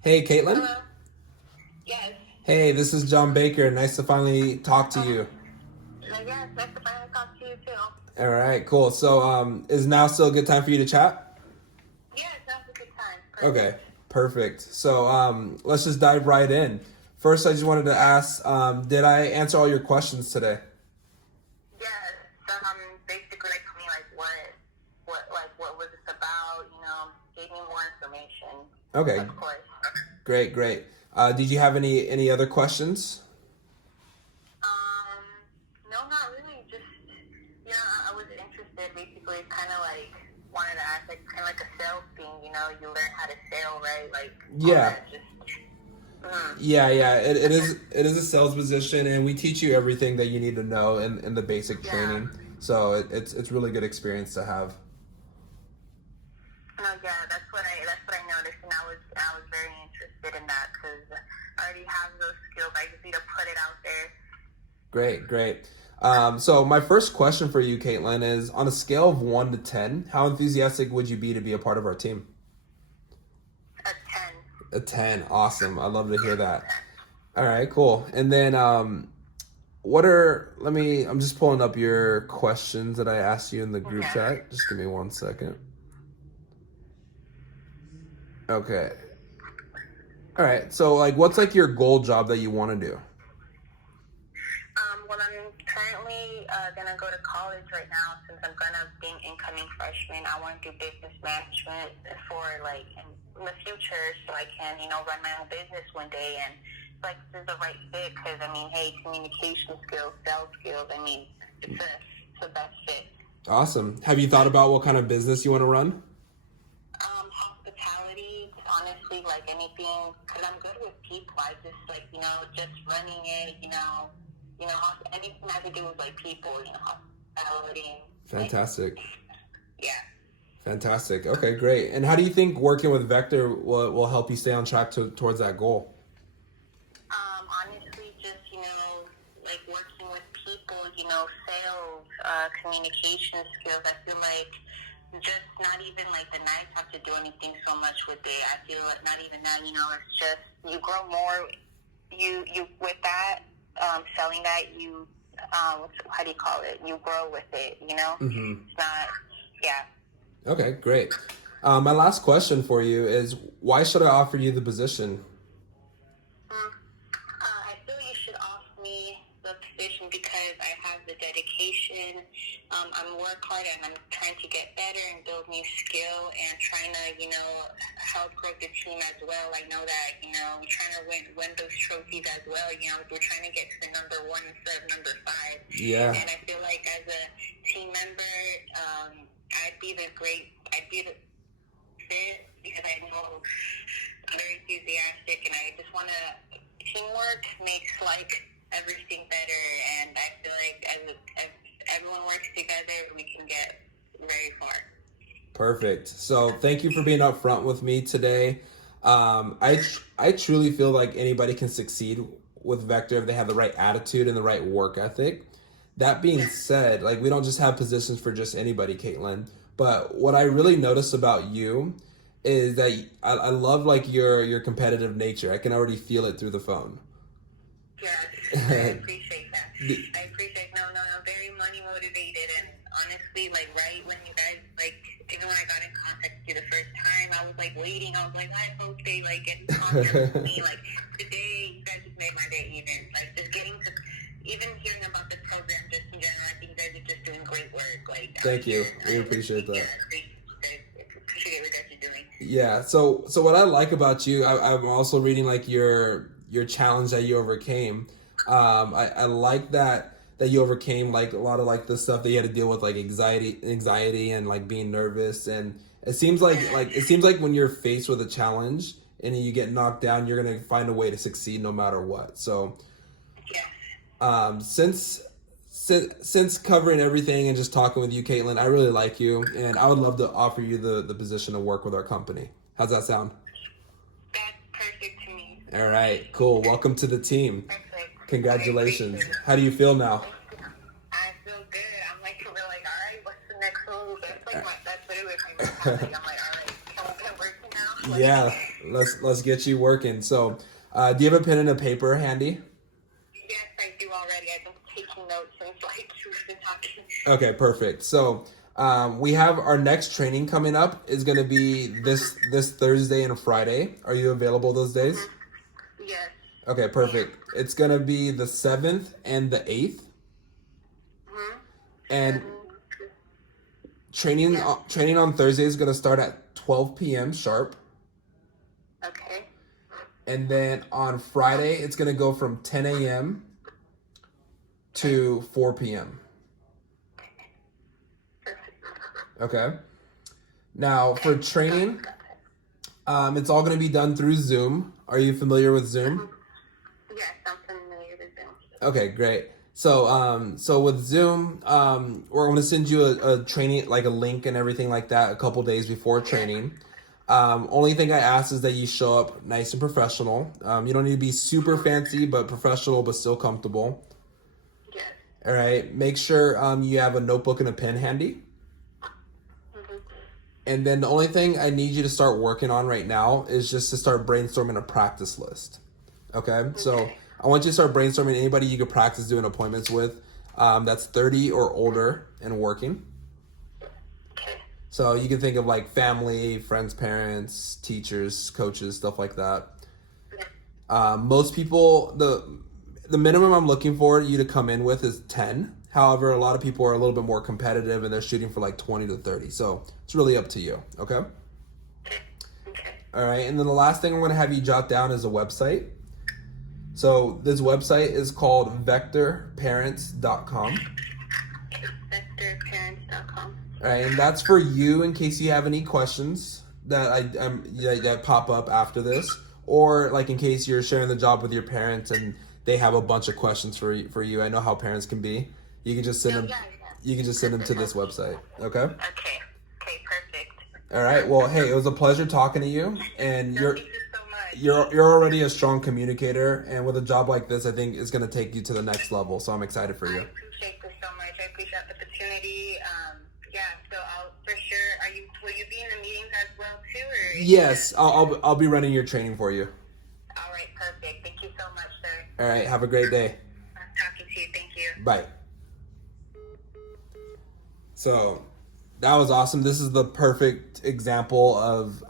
Hey, Caitlin. Hello? Yes. Hey, this is John Baker. Nice to finally talk to you. Yes, nice to finally talk to you too. All right, cool. So, is now still a good time for you to chat? Yes, that's a good time. Okay, perfect. So, let's just dive right in. First, I just wanted to ask, did I answer all your questions today? Yes. Basically, like, tell me what was this about? You know, gave me more information. Okay, Of course. great. Did you have any other questions? No, not really. Just, you know, I was interested. Basically, kind of like wanted to ask, like, kind of like a sales thing. You know, you learn how to sell, right? Like, all Yeah. that, just. Yeah. It is a sales position, and we teach you everything that you need to know in the basic training. So it's really good experience to have. No, yeah, that's what I noticed, and I was very interested in that because I already have those skills. I just need to put it out there. Great. So my first question for you, Caitlin, is on a scale of 1 to 10, how enthusiastic would you be to be a part of our team? A 10. A 10. Awesome. I love to hear that. All right, cool. And then I'm just pulling up your questions that I asked you in the group chat. Just give me 1 second. Okay. All right. So like, what's like your goal job that you want to do? Well, I'm currently gonna go to college right now since I'm gonna be an incoming freshman. I want to do business management for like in the future, so I can run my own business one day. And like this is the right fit because I mean, hey, communication skills, sales skills. I mean, it's the best fit. Awesome. Have you thought about what kind of business you want to run? Hospitality, honestly, like anything, because I'm good with people. I just just running it, anything I have to do with like people, hospitality. Fantastic. Yeah. Fantastic. Okay, great. And how do you think working with Vector will help you stay on track towards that goal? Honestly, just, like working with people, sales, communication skills. I feel like just not even like the nights have to do anything so much with it. I feel like not even that, it's just you grow more. You with that, selling that, you, how do you call it? You grow with it, Mm-hmm. It's not, yeah. Okay, great. My last question for you is, why should I offer you the position? I feel you should offer me the position because I have the dedication. I'm work hard and I'm trying to get better and build new skill and trying to, help grow the team as well. I know that, we're trying to win those trophies as well. We're trying to get to the number 1 instead of number 5. Yeah. And I feel like as a team member, I'd be the fit because I know I'm very enthusiastic and I just want to, teamwork makes like everything better, and I feel like as everyone works together, we can get very far. Perfect. So thank you for being upfront with me today. I truly feel like anybody can succeed with Vector if they have the right attitude and the right work ethic. That being said, like, we don't just have positions for just anybody, Caitlin. But what I really notice about you is that I love like your competitive nature. I can already feel it through the phone. Yes, I appreciate that. I appreciate I'm very money motivated, and honestly, like right when you guys even when I got in contact with you the first time, I was like waiting. I was like, hi, Jose, like get in contact with me. Like today, you guys just made my day. Even like just getting to even hearing about this program, just in general, I think you guys are just doing great work. Like thank you, we appreciate that. Yeah, appreciate what you guys are doing. Yeah. So what I like about you, I'm also reading like your challenge that you overcame. I like that you overcame like a lot of like the stuff that you had to deal with, like anxiety and like being nervous. And it seems like when you're faced with a challenge and you get knocked down, you're gonna find a way to succeed no matter what. So since covering everything and just talking with you, Caitlin, I really like you, and I would love to offer you the position to work with our company. How's that sound? That's perfect to me. All right, cool. Welcome to the team. Perfect. Congratulations. How do you feel now? I feel good. I'm like, we're like, all right, what's the next move? That's literally my mentality. I'm like, all right, can we get working now? Yeah, let's get you working. So, do you have a pen and a paper handy? Yes, I do already. I've been taking notes since like we've been talking. Okay, perfect. So, we have our next training coming up is going to be this Thursday and Friday. Are you available those days? Mm-hmm. Yes. Okay, perfect. It's going to be the 7th and the 8th. Mm-hmm. And training on Thursday is going to start at 12 p.m. sharp. Okay. And then on Friday, it's going to go from 10 a.m. to 4 p.m. Okay. Now, for training, it's all going to be done through Zoom. Are you familiar with Zoom? Yes, I'm familiar with Zoom. Okay, great. So with Zoom, we're going to send you a training, like a link and everything like that a couple days before training. Only thing I ask is that you show up nice and professional. You don't need to be super fancy, but professional, but still comfortable. Yes. All right. Make sure you have a notebook and a pen handy. Mm-hmm. And then the only thing I need you to start working on right now is just to start brainstorming a practice list. Okay? So I want you to start brainstorming anybody you could practice doing appointments with that's 30 or older and working. So you can think of like family, friends, parents, teachers, coaches, stuff like that. Most people, the minimum I'm looking for you to come in with is 10. However, a lot of people are a little bit more competitive and they're shooting for like 20 to 30. So it's really up to you. Okay? All right. And then the last thing I'm going to have you jot down is a website. So this website is called vectorparents.com. Vectorparents.com. All right, and that's for you in case you have any questions that pop up after this, or like in case you're sharing the job with your parents and they have a bunch of questions for you. I know how parents can be. You can just send them. You can just send them to this website. Okay. Okay. Okay. Perfect. All right. Well, hey, it was a pleasure talking to you, and Thank you so much. you're already a strong communicator, and with a job like this, I think it's going to take you to the next level. So I'm excited for you. I appreciate this so much. I appreciate the opportunity. Yeah. So I'll for sure. Will you be in the meetings as well too? Or Yes, I'll be running your training for you. All right. Perfect. Thank you so much, sir. All right. Have a great day. Talking to you. Thank you. Bye. So that was awesome. This is the perfect example of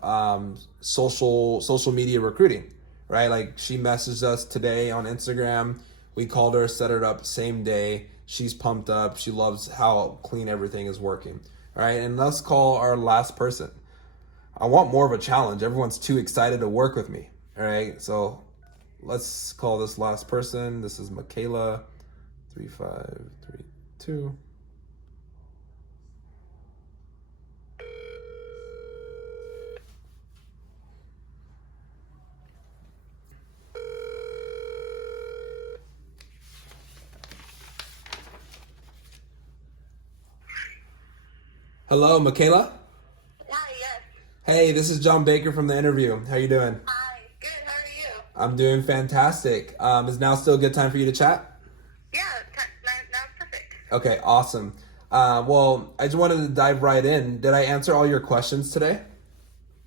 social media recruiting, right? Like she messaged us today on Instagram. We called her, set her up same day. She's pumped up. She loves how clean everything is working. All right, and let's call our last person. I want more of a challenge. Everyone's too excited to work with me. All right, so let's call this last person. This is Michaela, 3532. Hello, Michaela? Hi, yes. Hey, this is John Baker from the interview. How you doing? Hi, good. How are you? I'm doing fantastic. Is now still a good time for you to chat? Yeah, that's perfect. Okay, awesome. Well, I just wanted to dive right in. Did I answer all your questions today?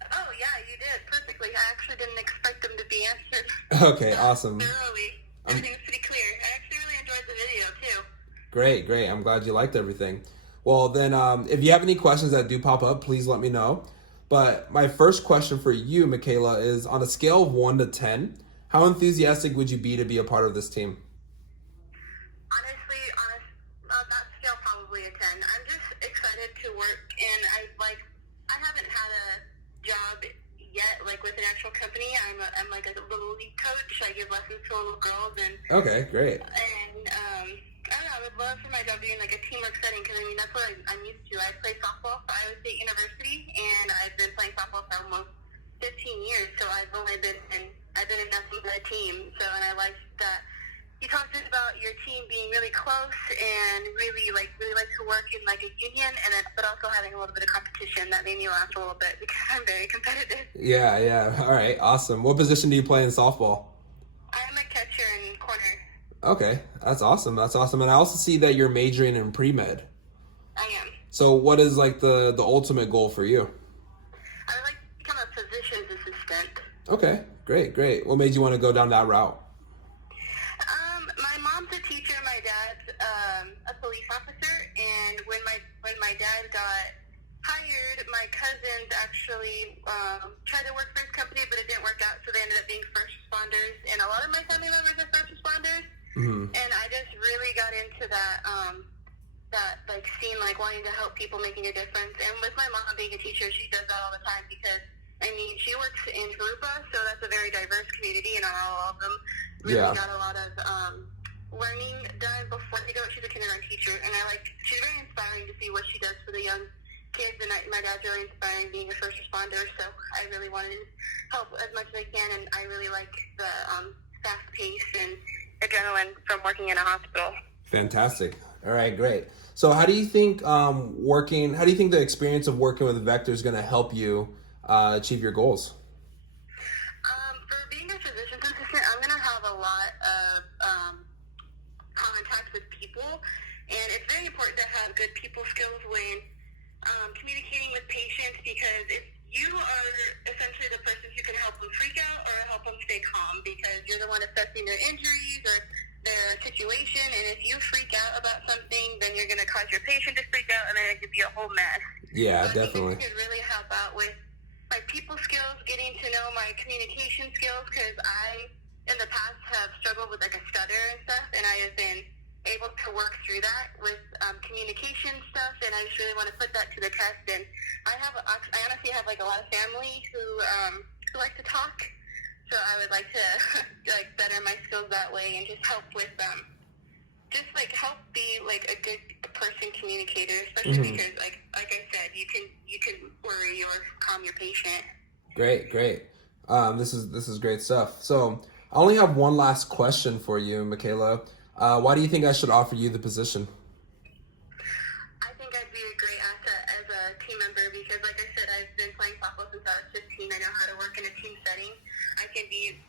Oh, yeah, you did perfectly. I actually didn't expect them to be answered Okay, awesome. thoroughly. Everything was pretty clear. I actually really enjoyed the video, too. Great. I'm glad you liked everything. Well, then, if you have any questions that do pop up, please let me know. But my first question for you, Michaela, is on a scale of 1 to 10, how enthusiastic would you be to be a part of this team? Honestly, on that scale, probably a 10. I'm just excited to work, and I haven't had a job yet, like with an actual company. I'm like a little league coach. I give lessons to little girls, and Okay, great. I don't know. I would love for my job being like a teamwork setting because I mean that's what I'm used to. I play softball for Iowa State University, and I've been playing softball for almost 15 years. So I've been in nothing but a team. So and I like that. You talked about your team being really close and really like to work in like a union, and then but also having a little bit of competition. That made me laugh a little bit because I'm very competitive. Yeah. All right, awesome. What position do you play in softball? I'm a catcher and corner. Okay, that's awesome. And I also see that you're majoring in pre-med. I am. So what is like the ultimate goal for you? I would like to become a physician's assistant. Okay, great. What made you want to go down that route? My mom's a teacher. My dad's a police officer. And when my dad got hired, my cousins actually tried to work for his company, but it didn't work out. So they ended up being first responders. And a lot of my family members are first responders. Mm-hmm. And I just really got into that like scene, like wanting to help people, making a difference. And with my mom being a teacher, she does that all the time because I mean she works in Harupa, so that's a very diverse community, and all of them really got a lot of learning done before they go. She's a kindergarten teacher, and she's very inspiring to see what she does for the young kids. And my dad's really inspiring, being a first responder. So I really wanted to help as much as I can, and I really like the fast pace and adrenaline from working in a hospital. Fantastic. All right, great. So how do you think the experience of working with Vector is going to help you achieve your goals? For being a physician's assistant, I'm going to have a lot of contact with people, and it's very important to have good people skills when communicating with patients, because if you are essentially the person who can help them freak out or help them stay calm, because you're the one assessing their injuries or their situation, and if you freak out about something, then you're going to cause your patient to freak out, and then it could be a whole mess. Yeah, so definitely. I think it could really help out with my people skills, getting to know my communication skills, because I, in the past, have struggled with like a stutter and stuff, and I have been able to work through that with communication stuff, and I just really want to put that to the test. And I honestly have like a lot of family who like to talk, so I would like to like better my skills that way and just help with help be like a good person communicator, especially because like I said, you can worry or calm your patient. Great. This is great stuff. So I only have one last question for you, Michaela. Why do you think I should offer you the position? I think I'd be a great asset as a team member because, like I said, I've been playing softball since I was 15. I know how to work in a team setting. I can be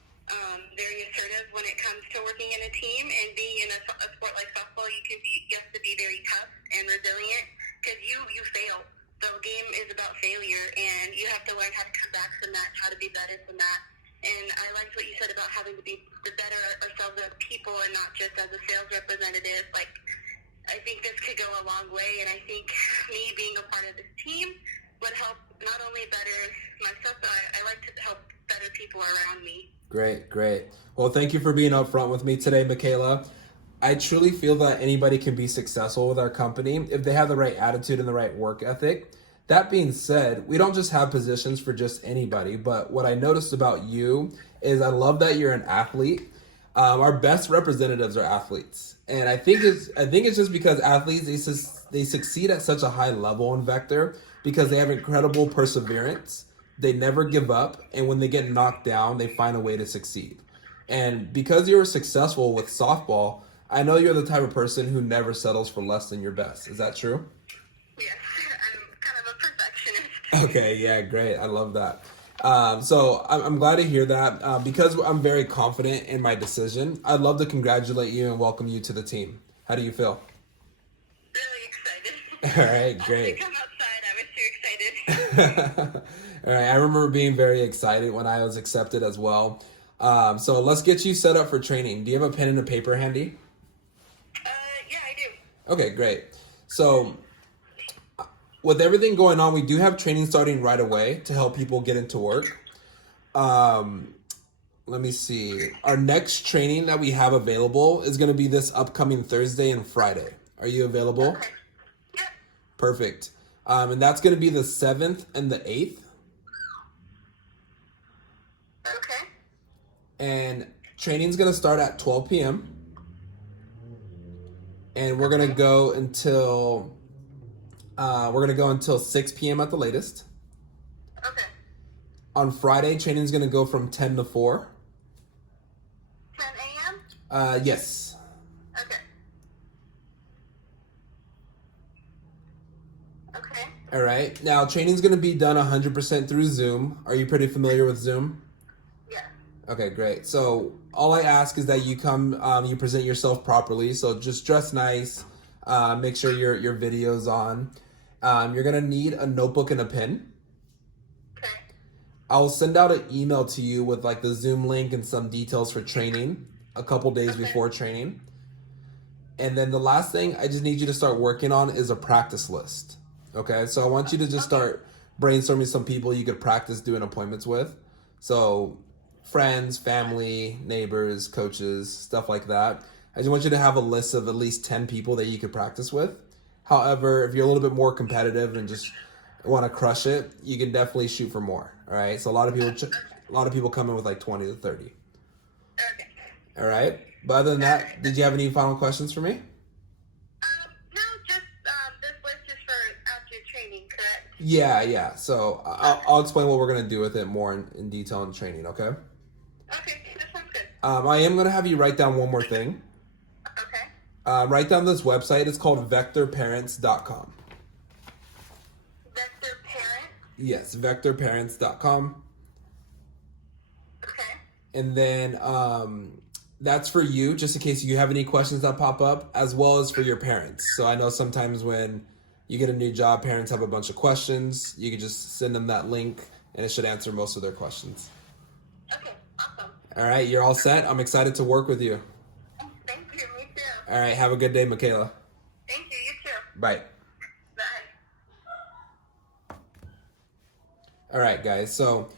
very assertive when it comes to working in a team, and being in a sport like softball, you have to be very tough and resilient because you fail. The game is about failure, and you have to learn how to come back from that, how to be better from that. And I liked what you said about having to be the better ourselves as people and not just as a sales representative. Like, I think this could go a long way, and I think me being a part of this team would help not only better myself, but I like to help better people around me. Great. Well, thank you for being upfront with me today, Michaela. I truly feel that anybody can be successful with our company if they have the right attitude and the right work ethic. That being said, we don't just have positions for just anybody, but what I noticed about you is I love that you're an athlete. Our best representatives are athletes. And I think it's just because athletes, they succeed at such a high level in Vector because they have incredible perseverance. They never give up, and when they get knocked down, they find a way to succeed. And because you were successful with softball, I know you're the type of person who never settles for less than your best. Is that true? Yes, I'm kind of a perfectionist. Okay, yeah, great. I love that. So I'm glad to hear that. Because I'm very confident in my decision, I'd love to congratulate you and welcome you to the team. How do you feel? All right, To great. come outside, I was too excited. All right, I remember being very excited when I was accepted as well. So let's get you set up for training. Do you have a pen and a paper handy? Yeah, I do. Okay, great. So with everything going on, we do have training starting right away to help people get into work. Let me see. Our next training that we have available is going to be this upcoming Thursday and Friday. Are you available? Okay. Yep. Perfect. And that's going to be the 7th and the 8th. Okay. And training's going to start at 12 p.m. And we're going to go until 6 p.m. at the latest. Okay. On Friday, training's going to go from 10 to 4. 10 a.m.? Yes. Okay. Okay. All right. Now, training's going to be done 100% through Zoom. Are you pretty familiar with Zoom? Yeah. Okay, great. So all I ask is that you come, you present yourself properly. So just dress nice. Make sure your video's on. You're going to need a notebook and a pen. Okay. I'll send out an email to you with like the Zoom link and some details for training a couple days before training. And then the last thing I just need you to start working on is a practice list. Okay, so I want you to just start brainstorming some people you could practice doing appointments with. So friends, family, neighbors, coaches, stuff like that. I just want you to have a list of at least 10 people that you could practice with. However, if you're a little bit more competitive and just want to crush it, you can definitely shoot for more. All right. So a lot of people come in with like 20 to 30. Okay. All right. But other than that, did you have any final questions for me? No, just this list is for after training, correct? Yeah. So I'll explain what we're gonna do with it more in detail in training. Okay. Okay, that sounds good. I am gonna have you write down one more thing. Okay. Write down this website. It's called vectorparents.com. Vector parent. Yes, vectorparents.com. Okay. And then that's for you, just in case you have any questions that pop up, as well as for your parents. So I know sometimes when you get a new job, parents have a bunch of questions. You can just send them that link, and it should answer most of their questions. Okay, awesome. All right, you're all set. I'm excited to work with you. Thank you, me too. All right, have a good day, Michaela. Thank you, you too. Bye. Bye. All right, guys. So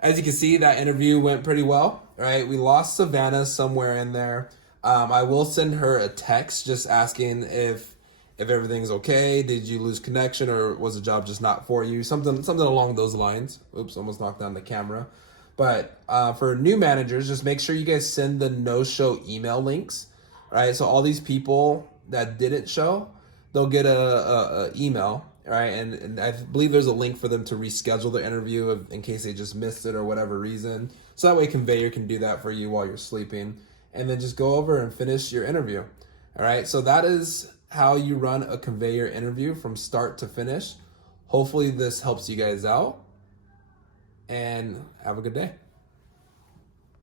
as you can see, that interview went pretty well. All right, we lost Savannah somewhere in there. I will send her a text just asking if everything's okay. Did you lose connection, or was the job just not for you? Something along those lines. Oops, almost knocked down the camera. But for new managers, just make sure you guys send the no-show email links. All right, so all these people that didn't show, they'll get a email. All right, and I believe there's a link for them to reschedule the interview in case they just missed it or whatever reason. So that way Conveyor can do that for you while you're sleeping. And then just go over and finish your interview. All right, so that is how you run a Conveyor interview from start to finish. Hopefully this helps you guys out. And have a good day.